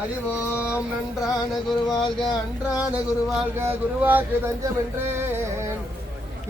அறிவோம் நன்றான குருவாழ்க அன்றான குருவாழ்க குருவாக்கு தஞ்சம் என்றேன்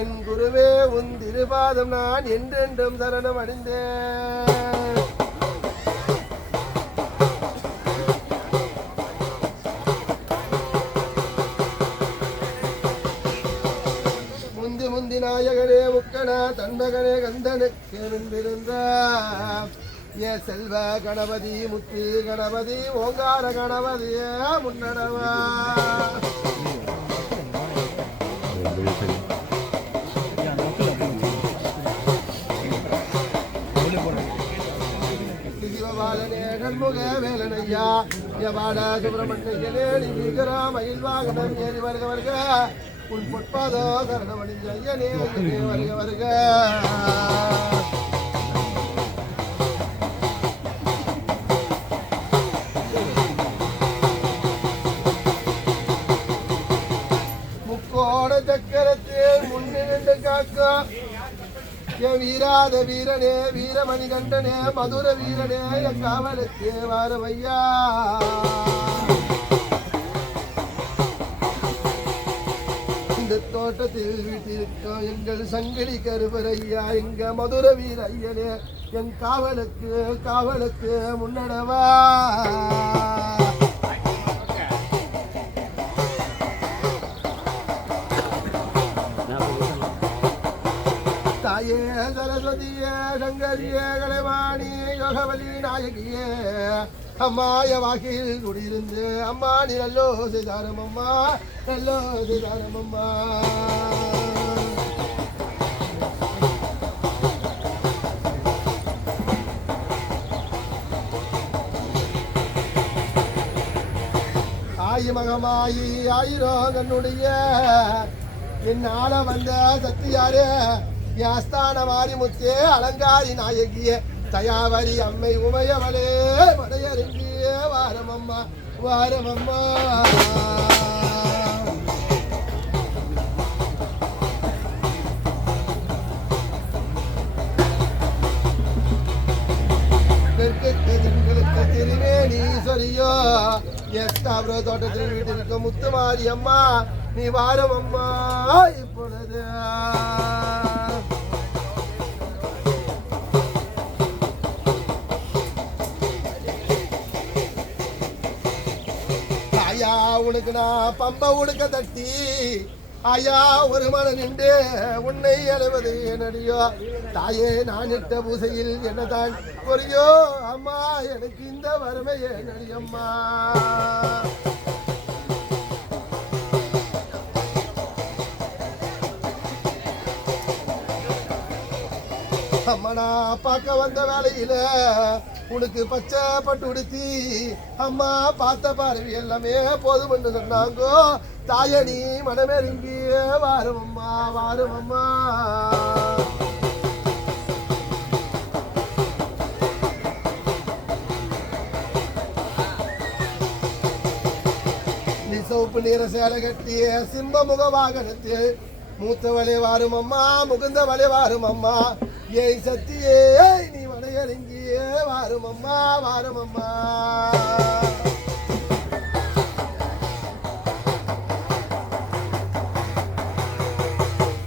என் குருவே உன் திருபாதம் நான் என்றென்றும் சரணம் அடைந்தேன். முந்தி முந்தி நாயகனே முக்கனா தன்மகனே கந்தனுக்கு நின்றிருந்த ஏ செல்வ கணபதி முத்து கணபதி ஓங்கார கணபதிய முன்னடவா சிவபாலனே கண்முக வேலனையா யவாட சுப்பிரமணியனே நீகரா மயில் வாகனம் ஏறி வருக வருக உன் பொற்பாதோ கரணமணி ஐயனே வருக வருக. முக்கோட சக்கரத்தில் முன்னின்று காக்கா வீராத வீரனே வீரமணி கண்டனே மதுர வீரனே என் காவலுக்கு வாரமையா. இந்த தோட்டத்தில் வீட்டிருக்கோம் எங்கள் சங்கிலி கருவரையா எங்க மதுர வீர ஐயனே என் காவலுக்கு காவலுக்கு முன்னடவா. தாயே சரஸ்வதியே சங்கரியே கலைவாணி யோகவலி நாயகியே அம்மாய வாக்கில் குடியிருந்து அம்மா நீ நல்லோ செய்தாரம் அம்மா நல்லோ செய்தாரம் அம்மா. ஆயி மகமாயி ஆயிரம் கண்ணுடைய என்னால வந்த சத்தியாரே யாஸ்தான மாறி முத்தே அலங்காரி நாயகியே தயாவரி அம்மை உமையவளே மடையருங்கிய வாரமம்மா வாரமம்மா. தெற்கு திருவேணீஸ்வரியோ எஸ்தாபுர தோட்டத்தில் வீட்டிற்கு முத்துமாரி அம்மா நீ வாரமம்மா இப்பொழுது. ஐயா உனக்கு நான் பம்ப உடுக்க தட்டி ஐயா ஒரு மன நின்று உன்னை அலைவது என்னடியோ தாயே நான் இட்ட பூசையில் என்னதான் பொறியோ அம்மா எனக்கு இந்த வறுமை என்னடியம்மா. அம்மனா பார்க்க வந்த வேலையில உனக்கு பச்சை பட்டு உடுத்தி அம்மா பார்த்த பார்வை எல்லாமே போதும் என்று சொன்னாங்கோ தாயணி மனமெருங்கி வாரும் அம்மா வாரும் அம்மா. நீ சோப்பு நீர சேலை கட்டிய சிம்ம முக வாகனத்தில் மூத்தவளே வாரும் அம்மா முகுந்தவளே வாரும் அம்மா ஏய் சத்தியே நீ மனையருங்கியே வாரும் அம்மா வாரும் அம்மா.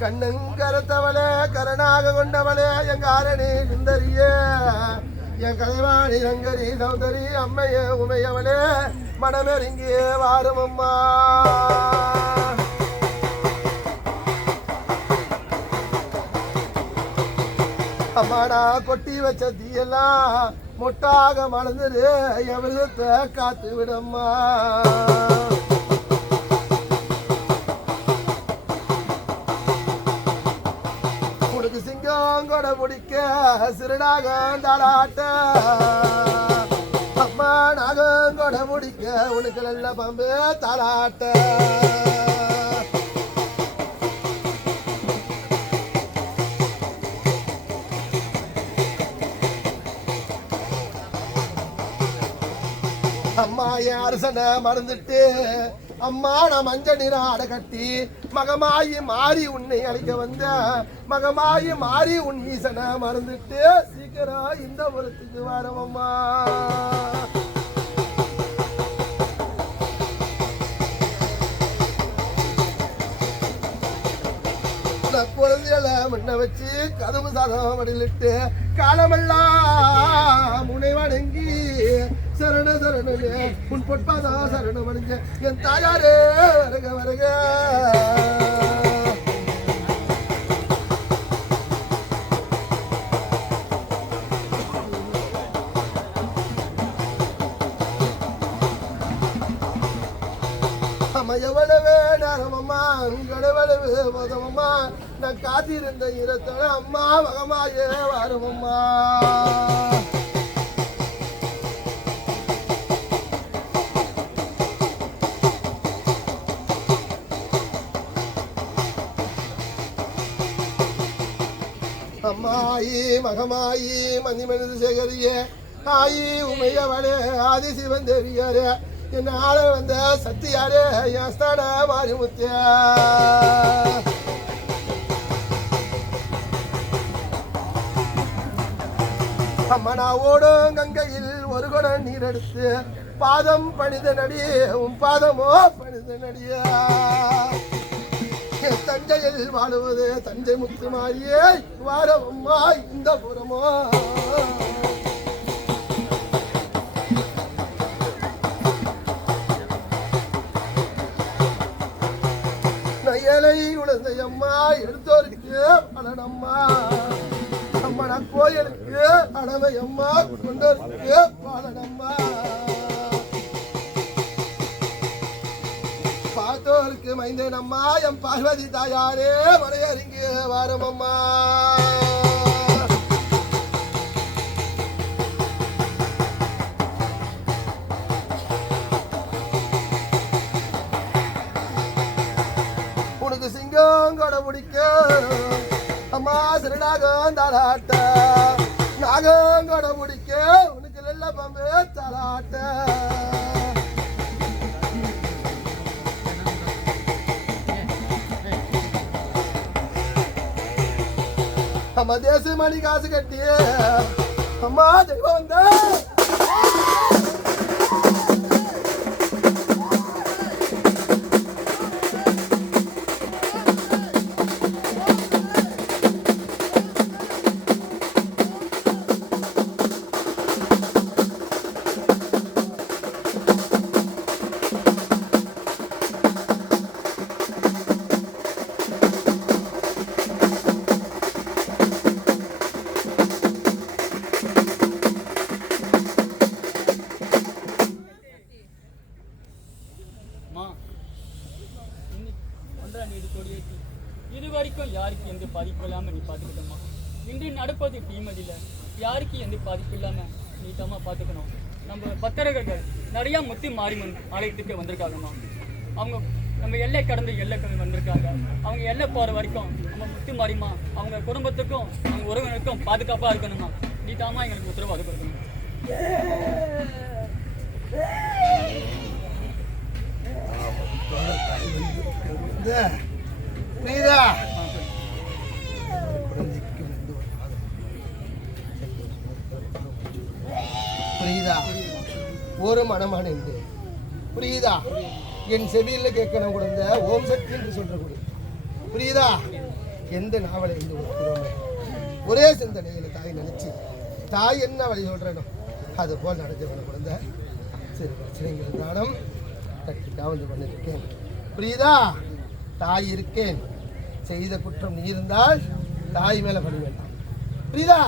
கண்ணங்கரத்தவளே கரணாக கொண்டவளே எங்காரணி சுந்தரியே என் கலைவாணி ரங்கரி சௌதரி அம்மையே உமையவளே மனமெருங்கியே வாரும் அம்மா. அம்மாடா கொட்டி வச்ச தீயெல்லாம் மொட்டாக மலர்ந்துரு எவருத்தை காத்து விடம்மா. உனக்கு சிங்கம் கொடை முடிக்க சிறுடாக தாளாட்ட அம்மா நாகம் கொடை முடிக்க உனக்கு நல்ல பம்பு தாளாட்ட. அம்மா என் அரசனை மறந்துட்டு அம்மா நான் மஞ்ச நிற ஆடை கட்டி மகமாயி மாறி உன்னை அழைக்க வந்த மகமாயி மாறி உன் ஈசனை மறந்துட்டு சீக்கிரம் இந்த உலகத்துக்கு வரவம்மா. வச்சு கதவு சாதம் வடிலிட்டு காலமெல்லாம் முனை வணங்கி சரண சரணு உன் பொற்பாதான் சரணம் அடைஞ்ச என் தாயாரே வருக வருக. எவ்வளவு நேரமம்மா கடவுளவு போதமம்மா நான் காத்திருந்த இரத்தோட அம்மா மகமாயே வருமம்மா. அம்மாயி மகமாயி மந்தி மனித சேகரியே ஆயி உமையவளே ஆதி சிவன் தேவியாரே என்ன ஆள வந்த சத்தியாரே என் ஸ்தான மாரிமுத்திய. அம்மா நான் ஓடும் கங்கையில் ஒரு குடம் நீர் எடுத்து பாதம் பணித நடி உன் பாதமோ பணித நடிய. தஞ்சையில் வாழுவது தஞ்சை முத்து மாறியே வாரமம்மா இந்த புறமோ. ஏழை உழந்தை அம்மா எடுத்தோருக்கு பலனம்மா. அம்மா நான் கோயிலுக்கு அடவை அம்மா கொண்டோருக்கு பலனம்மா. பார்த்தோருக்கு மைந்தன் அம்மா என் பார்வதி தாயாரே மலையறிங்க வாரமம்மா. சிங்கம் கொடை பிடிக்க அம்மா சிறுநாகம் தாளாட்ட நாகம் கொடை பிடிக்க உனக்கு நல்ல பம்பு தாளாட்ட. அம்மா தேச மணி காசு கட்டிய அம்மா தெய்வம் வந்த இது வரைக்கும் யாருக்கு எந்த பாதிப்பு இல்லாம நீ பாத்துக்கிட்டோமா. இன்று நடப்பது தீமதியில யாருக்கு எந்த பாதிப்பு இல்லாம நீ தம்மா பாத்துக்கணும். நம்ம பக்தர்கள் நிறைய முத்தி மாரியம்மன் ஆலயத்துக்கு வந்திருக்காங்கம்மா. அவங்க நம்ம எல்லை கடந்து வந்திருக்காங்க. அவங்க எல்லை போற வரைக்கும் நம்ம முத்தி மாரியம்மா அவங்க குடும்பத்துக்கும் அவங்க உறவினருக்கும் பாதுகாப்பா இருக்கணுமா. நீ தாமா எங்களுக்கு உத்தரவாதம் கொடுக்கணும். புரியுதா? புரியுதா? ஒரு மனமான புரியுதா? என் செவியில் கேட்கணும் கொடுந்த ஓம் சக்தி என்று சொல்ற கொடு. புரியுதா? எந்த நாவலை இருந்து ஒரே சிந்தனையில தாய் நினைச்சு தாய் என்ன வழி சொல்றனோ அது போல் நடக்க கொடுந்த சரி பிரச்சனைகள் இருந்தாலும் கட்டிட்டா வந்து பண்ணிருக்கேன். புரியுதா? தாய் இருக்கேன். செய்த குற்றம் நீ இருந்தால் தாய் மேல பணி வேண்டாம். புரியுதா?